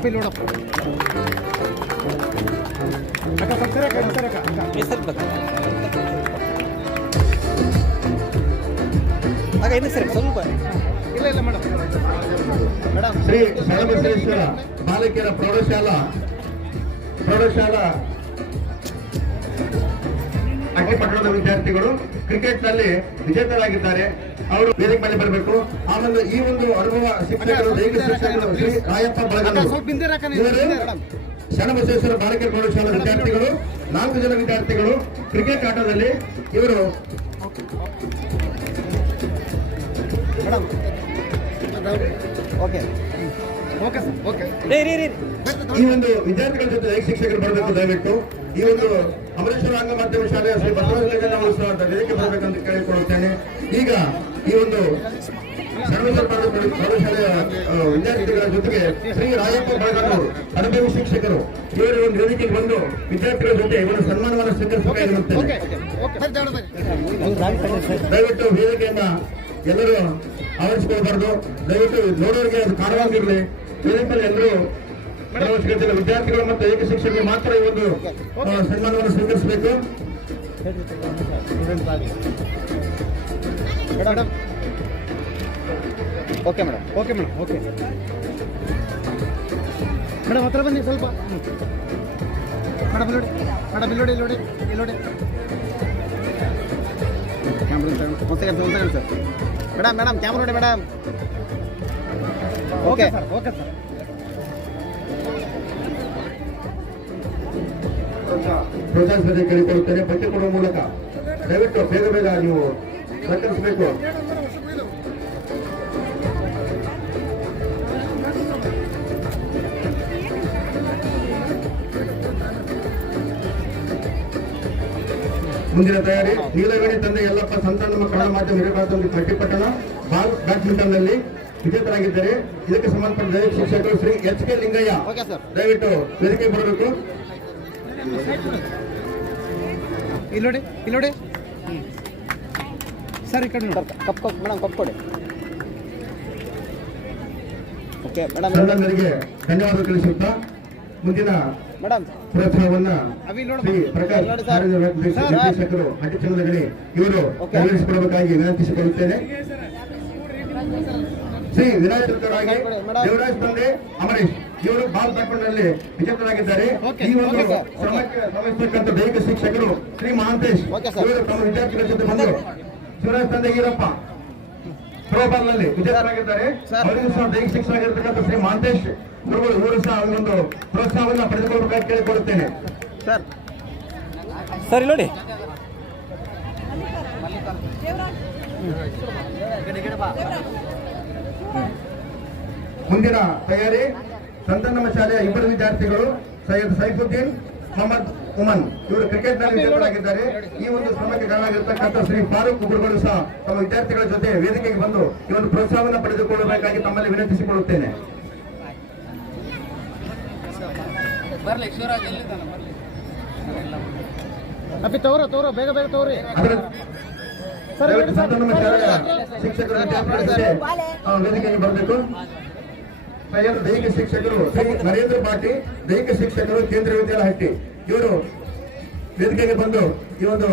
ಅಪ್ಪಿ ನೋಡಪ್ಪ ಅಕ್ಕ ಸರಿ ಅಕ್ಕ ಇಲ್ಲಿ ಸರಿ ಅಕ್ಕ. ಅಕ್ಕ ಈ ಸ್ವಲ್ಪ ಆಗ ಇನ್ನು ಸರಿ ಸ್ವಲ್ಪ. ಇಲ್ಲ ಇಲ್ಲ ಮೇಡಮ್. ಮೇಡಮ್. ಶ್ರೀ ಶರಣಬಸವೇಶ್ವರ ಬಾಲಕಿಯರ ಪ್ರೌಢಶಾಲಾ. ಪ್ರೌಢಶಾಲಾ. ಅಗ್ನಿಪಟ್ಟಣದ ವಿದ್ಯಾರ್ಥಿಗಳು. ಕ್ರಿಕೆಟ್ನಲ್ಲಿ ವಿಜೇತರಾಗಿದ್ದಾರೆ. ಅವರು ವೇದಿಕೆ ಮೇಲೆ ಬರಬೇಕು. ಆಮೇಲೆ ಈ ಒಂದು ಅನುಭವ ಶಿಕ್ಷಕರು ದೈಹಿಕ ಶಿಕ್ಷಕರು ಶ್ರೀ ರಾಯಪ್ಪ ಶರಣಬಸವೇಶ್ವರ ಬಾಲಕಿಯರ ಪ್ರೌಢಶಾಲಾ ವಿದ್ಯಾರ್ಥಿಗಳು ನಾಲ್ಕು ಜನ ವಿದ್ಯಾರ್ಥಿಗಳು ಕ್ರಿಕೆಟ್ ಆಟದಲ್ಲಿ ಇವರು madam. Okay. Okay sir okay. ರೀ ರೀ ರೀ ಈ ಒಂದು ವಿದ್ಯಾರ್ಥಿಗಳ ಜೊತೆ ದೈಹಿಕ ಶಿಕ್ಷಕರು ಬರಬೇಕು ದಯವಿಟ್ಟು. ಈ ಒಂದು ಅಮರೇಶ್ವರ ಅಂಗ ಮಾಧ್ಯಮ ಶಾಲೆಯ ಶ್ರೀ ಬಸವರಾಜ ಉತ್ಸವ ಅಂತ ವೇದಿಕೆ ಬರಬೇಕಂತ ಕೇಳಿಕೊಳ್ಳುತ್ತೇನೆ. ಈಗ ಈ ಒಂದು ಸರ್ವೇಶ್ವರ ಪ್ರೌಢಶಾಲೆಯ ವಿದ್ಯಾರ್ಥಿಗಳ ಜೊತೆಗೆ ಶ್ರೀ ರಾಯಪ್ಪ ಬಳಗನವರು ಅನುಭವಿ ಶಿಕ್ಷಕರು ಇವರು ಒಂದು ವೇದಿಕೆಗೆ ಬಂದು ವಿದ್ಯಾರ್ಥಿಗಳ ಜೊತೆ ಇವರು ಸನ್ಮಾನವನ್ನು ಸ್ವೀಕರಿಸಬೇಕಾಗಿರುತ್ತೆ ದಯವಿಟ್ಟು ವೇದಿಕೆಯನ್ನ ಎಲ್ಲರೂ ಆವರಿಸಿಕೊಳ್ಬಾರ್ದು. ದಯವಿಟ್ಟು ನೋಡೋರಿಗೆ ಅದು ಕಾರಣವಾಗಿರಲಿ. ವೇದಿಕೆಯಲ್ಲಿ ಎಲ್ಲರೂ ಅವಶ್ಯಕತೆ ವಿದ್ಯಾರ್ಥಿಗಳು ಮತ್ತು ಏಕ ಶಿಕ್ಷಕರಿಗೆ ಮಾತ್ರ ಈ ಒಂದು ಸನ್ಮಾನವನ್ನು ಸ್ವೀಕರಿಸಬೇಕು. Okay madam. Okay madam. Okay. Madam, ಹತ್ರ ಬನ್ನಿ ಸ್ವಲ್ಪ. ಮೇಡಮ್ ನೋಡಿ ಮೇಡಮ್ ಇಲ್ಲಿ ನೋಡಿ ಇಲ್ಲಿ ನೋಡಿ ಇಲ್ಲಿ ಒಂದು second sir madam madam camera ನೋಡಿ, ಮೇಡಮ್. ಓಕೆ ಓಕೆ ಸರ್ ಪ್ರೋತ್ಸಾಹಿಸದೆ ಕೇಳಿಕೊಳ್ಳುತ್ತೇನೆ ಪಟ್ಟಿ ಕೊಡುವ ಮೂಲಕ ದಯವಿಟ್ಟು ಬೇಗ ಬೇಗ ನೀವು ಸಹಕರಿಸಬೇಕು ಮುಂದಿನ ತಯಾರಿ ನೀಲವೇಣಿ ತಂದೆ ಎಲ್ಲಪ್ಪ ಸಂತಾನ ಕನ್ನಡ ಮಾಧ್ಯಮ ಹಿರೇಬಾರದಲ್ಲಿ ಕಟ್ಟಿಪಟ್ಟಣ ಬಾಲ್ ಬ್ಯಾಡ್ಮಿಂಟನ್ನಲ್ಲಿ ವಿಜೇತರಾಗಿದ್ದಾರೆ. ಇದಕ್ಕೆ ಸಂಬಂಧಪಟ್ಟ ದೈಹಿಕ ಶಿಕ್ಷಕರು ಶ್ರೀ ಎಚ್ ಕೆ ಲಿಂಗಯ್ಯ. ದಯವಿಟ್ಟು ವೇದಿಕೆ ಬರಬೇಕು. ಇಲ್ಲಿ ನೋಡಿ ಇಲ್ಲಿ ನೋಡಿ. ಸರ್ ಈ ಕಡೆ ನೋಡಿ. ಕಪ್ ಕಪ್ ಮೇಡಮ್ ಕಪ್ ಕೊಡಿ. Okay madam. ತಂಡದವರಿಗೆ ಧನ್ಯವಾದ ತಿಳಿಸುತ್ತಾ ಮುಂದಿನ ಮೇಡಮ್. ಪ್ರೋತ್ಸಾಹವನ್ನ ಶ್ರೀ ಪ್ರಕಾಶ್. ನಿರ್ದೇಶಕರು ಹಟ್ಟಿಚಂದ್ರಗಣಿ ಇವರು ಓಕೆ. ನೆರವೇರಿಸಿಕೊಡಬೇಕಾಗಿ ವಿನಂತಿಸಿಕೊಳ್ಳುತ್ತೇನೆ. ಶ್ರೀ ವಿನಾಯಕ ಮೇಡಮ್. ದೇವರಾಜ್ ತಂದೆ ಅಮರೀಶ್ ಇವರು ಬಾಲ್ ಪಟ್ಟಣದಲ್ಲಿ ನಲ್ಲಿ ವಿಜೇತರಾಗಿದ್ದಾರೆ ಈ ಒಂದು. ಶ್ರಮಕ್ಕೆ ಶ್ರಮಿಸತಕ್ಕಂಥ ದೈಹಿಕ ಶಿಕ್ಷಕರು ಶ್ರೀ ಮಹಾಂತೇಶ್ ಇವರು ತಮ್ಮ ವಿದ್ಯಾರ್ಥಿಗಳ ಜೊತೆ ಬಂದು ಶಿವರಾಜ್ ತಂದೆ ಈರಪ್ಪ ಥ್ರೋಬಾಲ್ನಲ್ಲಿ ವಿಜೇತರಾಗಿದ್ದಾರೆ. ಸರ್. ಅವರಿಗೂ ಸಹ ದೈಹಿಕ ಶಿಕ್ಷಕರಾಗಿರ್ತಕ್ಕಂಥ ಶ್ರೀ ಮಹಾಂತೇಶ್ ಗುರುಗಳು ಇವರು ಸಹ ಒಂದು ಪ್ರೋತ್ಸಾಹವನ್ನು ಪಡೆದುಕೊಳ್ಳಬೇಕಾಗಿ ಕೇಳಿಕೊಳ್ಳುತ್ತೇನೆ. ಸರ್ ಸರ್ ನೋಡಿ. ಮುಂದಿನ ತಯಾರಿ ಸಂತನಮ್ಮ ಶಾಲೆಯ ಇಬ್ಬರು ವಿದ್ಯಾರ್ಥಿಗಳು ಸೈಯದ್ ಸೈಫುದ್ದೀನ್ ಮೊಹಮ್ಮದ್ ಉಮನ್. ಇವರು ಕ್ರಿಕೆಟ್ನಲ್ಲಿ ವಿಜೇತರಾಗಿದ್ದಾರೆ. ಈ ಒಂದು ಶ್ರಮಕ್ಕೆ ಕಾರಣವಾಗಿರ್ತಕ್ಕಂಥ ಶ್ರೀ ಫಾರೂಕ್ ಗುರುಗಳು ಸಹ ತಮ್ಮ ವಿದ್ಯಾರ್ಥಿಗಳ ಜೊತೆ ವೇದಿಕೆಗೆ ಬಂದು ಈ ಒಂದು ಪ್ರೋತ್ಸಾಹವನ್ನು ಪಡೆದುಕೊಳ್ಳಬೇಕಾಗಿ ತಮ್ಮಲ್ಲಿ ವಿನಂತಿಸಿಕೊಳ್ಳುತ್ತೇನೆ. ಅಪ್ಪಿ ತೋರೋ ತೋರೋ ಬೇಗ ಬೇಗ ತೋರಿ. ದಯವಿಟ್ಟು ಸಂತನಮ್ಮ ಶಿಕ್ಷಕರು ವೇದಿಕೆಗೆ ಬರಬೇಕು. ದೈಹಿಕ ಶಿಕ್ಷಕರು ನರೇಂದ್ರ ಪಾಟಿ ದೈಹಿಕ ಶಿಕ್ಷಕರು ಕೇಂದ್ರ ವಿದ್ಯಾಲಯ ಹಟ್ಟಿ. ಇವರು ವೇದಿಕೆಗೆ ಬಂದು ಈ ಒಂದು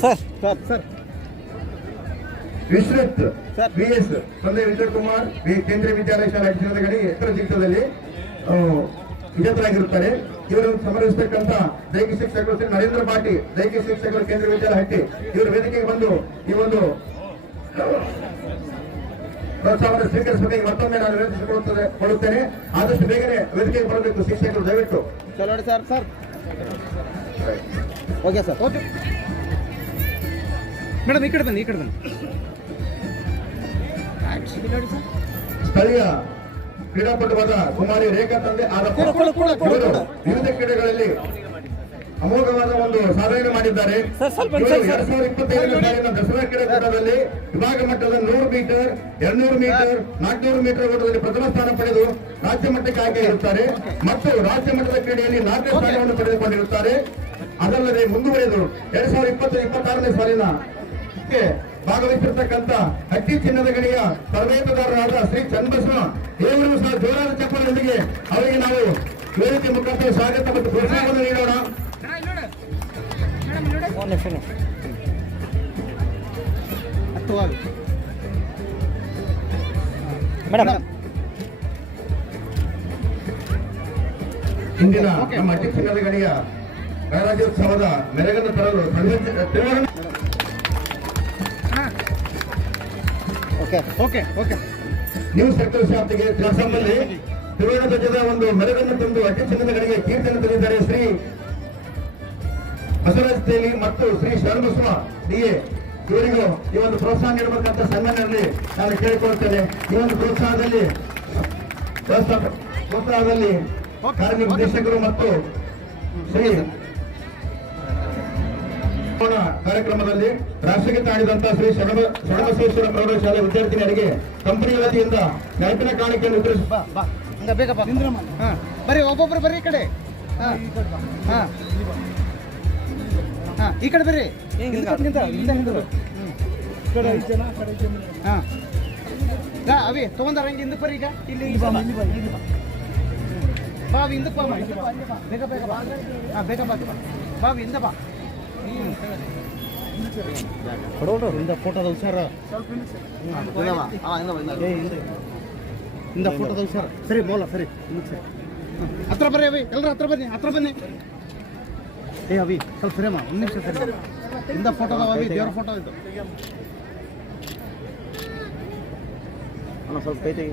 sir sir. Sir. Vishrut sir. B S ತಂದೆ ವಿಜಯ್ ಕುಮಾರ್ ಕೇಂದ್ರೀಯ ವಿದ್ಯಾಲಯ ಶಾಲಾ ಗಡಿ ಎತ್ತರ ಜಿಲ್ಲೆಯಲ್ಲಿ ವಿಜೇತರಾಗಿರುತ್ತಾರೆ ಇವರನ್ನು ಸಮರ್ಪಿಸತಕ್ಕಂತ ದೈಹಿಕ ಶಿಕ್ಷಕರು ಶ್ರೀ ನರೇಂದ್ರ ಪಾಟಿ ದೈಹಿಕ ಶಿಕ್ಷಕರು ಕೇಂದ್ರ ವಿದ್ಯಾಲಯ ಹಟ್ಟಿ ಇವರ ವೇದಿಕೆಗೆ ಬಂದು ಈ ಒಂದು ಪ್ರೋತ್ಸಾಹವನ್ನು ಸ್ವೀಕರಿಸಬೇಕಾಗಿ ಮತ್ತೊಮ್ಮೆ ನಾನು ವಿನಂತಿಸಿಕೊಳ್ಳುತ್ತೇನೆ ಕೊಳ್ಳುತ್ತೇನೆ ಆದಷ್ಟು ಬೇಗನೆ ವೇದಿಕೆಗೆ ಬರಬೇಕು ಶಿಕ್ಷಕರು ದಯವಿಟ್ಟು. Sir sir sir. Okay sir. Okay. Madam ಈ ಕಡೆ ಬನ್ನಿ ಈ ಕಡೆ ಬನ್ನಿ. ಇಲ್ಲಿ ನೋಡಿ ಸರ್ ಸ್ಥಳೀಯ ಕ್ರೀಡಾಪಟುವಾದ ಕುಮಾರಿ ರೇಖಾ ತಂದೆ ಇವರು ವಿವಿಧ ಕ್ರೀಡೆಗಳಲ್ಲಿ ಅಮೋಘವಾದ ಒಂದು ಸಾಧನೆ ಮಾಡಿದ್ದಾರೆ. ಎರಡ್ ಸಾವಿರದ ಇಪ್ಪತ್ತೈದನೇ ಸಾಲಿನ ದಸರಾ ಕ್ರೀಡಾಕೂಟದಲ್ಲಿ ವಿಭಾಗ ಮಟ್ಟದ ನೂರು ಮೀಟರ್ ಎರಡ್ನೂರು ಮೀಟರ್ ನಾಲ್ಕುನೂರು ಮೀಟರ್ ಓಟದಲ್ಲಿ ಪ್ರಥಮ ಸ್ಥಾನ ಪಡೆದು ರಾಜ್ಯ ಮಟ್ಟಕ್ಕೆ ಇರುತ್ತಾರೆ. ಮತ್ತು ರಾಜ್ಯ ಮಟ್ಟದ ಕ್ರೀಡೆಯಲ್ಲಿ ನಾಲ್ಕನೇ ಸ್ಥಾನವನ್ನು ಪಡೆದುಕೊಂಡಿರುತ್ತಾರೆ. ಅದಲ್ಲದೆ ಮುಂದುವರೆದು ಎರಡ್ ಸಾವಿರದ ಇಪ್ಪತ್ತು ಇಪ್ಪತ್ತಾರನೇ ಸಾಲಿನ ಭಾಗವಹಿಸಿರ್ತಕ್ಕಂಥ ಹಟ್ಟಿ ಚಿನ್ನದ ಗಡಿಯ ತರಬೇತುದಾರರಾದ ಶ್ರೀ ಚನ್ನಬಸವ ದೇವರು ಸಹ ಜೋರಾದ ಚಪ್ಪಲೊಂದಿಗೆ ಅವರಿಗೆ ನಾವು ವೇದಿಕೆ ಮುಖಾಂತರ ಸ್ವಾಗತ ಮತ್ತು ಪ್ರೋತ್ಸಾಹವನ್ನು ನೀಡೋಣ. ಇಂದಿನ ನಮ್ಮ ಹಟ್ಟಿ ಚಿನ್ನದ ಗಡಿಯ ಗಣರಾಜ್ಯೋತ್ಸವದ ಮೆರಗನ್ನು ತರಲು ಓಕೆ ಓಕೆ ನ್ಯೂ ಸರ್ಕಲ್ ಶಾಪ್ಗೆ ಕೆಲಸದಲ್ಲಿ ತ್ರಿವರ್ಣ ಧ್ವಜದ ಒಂದು ಮೆರಗನ್ನು ತಂದು ಗಣಿಗೆ ಕೀರ್ತನೆ ತಂದಿದ್ದಾರೆ ಶ್ರೀ ಬಸವರಾಜ್ ತೇಲಿ ಮತ್ತು ಶ್ರೀ ಶರಣಬಸವ. ಡಿಎ ಇವರಿಗೂ ಈ ಒಂದು ಪ್ರೋತ್ಸಾಹ ನೀಡಬೇಕಂತ ಸಂಘಟನೆಯಲ್ಲಿ ನಾನು ಕೇಳಿಕೊಳ್ಳುತ್ತೇನೆ ಈ ಒಂದು ಪ್ರೋತ್ಸಾಹದಲ್ಲಿ ಪ್ರೋತ್ಸಾಹದಲ್ಲಿ ಕಾರ್ಯನಿರ್ದೇಶಕರು ಮತ್ತು ಶ್ರೀ ಕಾರ್ಯಕ್ರಮದಲ್ಲಿ ರಾಷ್ಟ್ರಗೀತೆ ಆಡಿದಂತಹ ಶ್ರೀ ಶರಣ ಶರಣಬಸವೇಶ್ವರ ಪ್ರೌಢಶಾಲೆ ವಿದ್ಯಾರ್ಥಿನಿಯರಿಗೆ ಕಂಪನಿ ವತಿಯಿಂದ ನೆನಪಿನ ಕಾಣಿಕೆಯನ್ನು ವಿತರಿಸ ಬಾ ಬಾ. ಹಂಗ ಬೇಗ ಬಾ ಹಾ. ಒಬ್ಬೊಬ್ರು ಬರ್ರಿ ಈ ಕಡೆ. ಹಾ. ಹಾ. ಹಾ ಈ ಕಡೆ ಬರ್ರಿ. ಅವಿ ತಗೊಂಡಾರ ಹಂಗೆ ಹಿಂದಕ್ಕೆ ಬರ್ರಿ ಈಗ. ಇಲ್ಲಿ ಇಲ್ಲಿ ಬಾ ಬಾ ಅವಿ ಹಿಂದಕ್ಕೆ ಬಾ. ಬೇಗ ಬೇಗ ಬಾ. ಹಾ ಬೇಗ ಬಾ ಬಾವಿ ಹಿಂದೆ ಬಾ. ಹಿಂದ ಫೋಟೋದ ಹುಷಾರ. ಇಂದ ಫೋಟೋದ ಹುಷಾರ. ಸರಿ ಮೋಲ ಸರಿ ಸರಿ. ಹತ್ರ ಬರ್ರಿ ಅವಿ ಎಲ್ಲರ ಹತ್ರ ಬನ್ನಿ ಹತ್ರ ಬನ್ನಿ. ಏ ಅವಿ ಸ್ವಲ್ಪ ಸರಿಯಮ್ಮ ಒಂದು ನಿಮಿಷ ಸರಿ ಇಂದ ಫೋಟೋದ ಅವಿ ದೇವ್ರ ಫೋಟೋ ಇದು. ಸ್ವಲ್ಪ ಕೈ ತೆಗಿ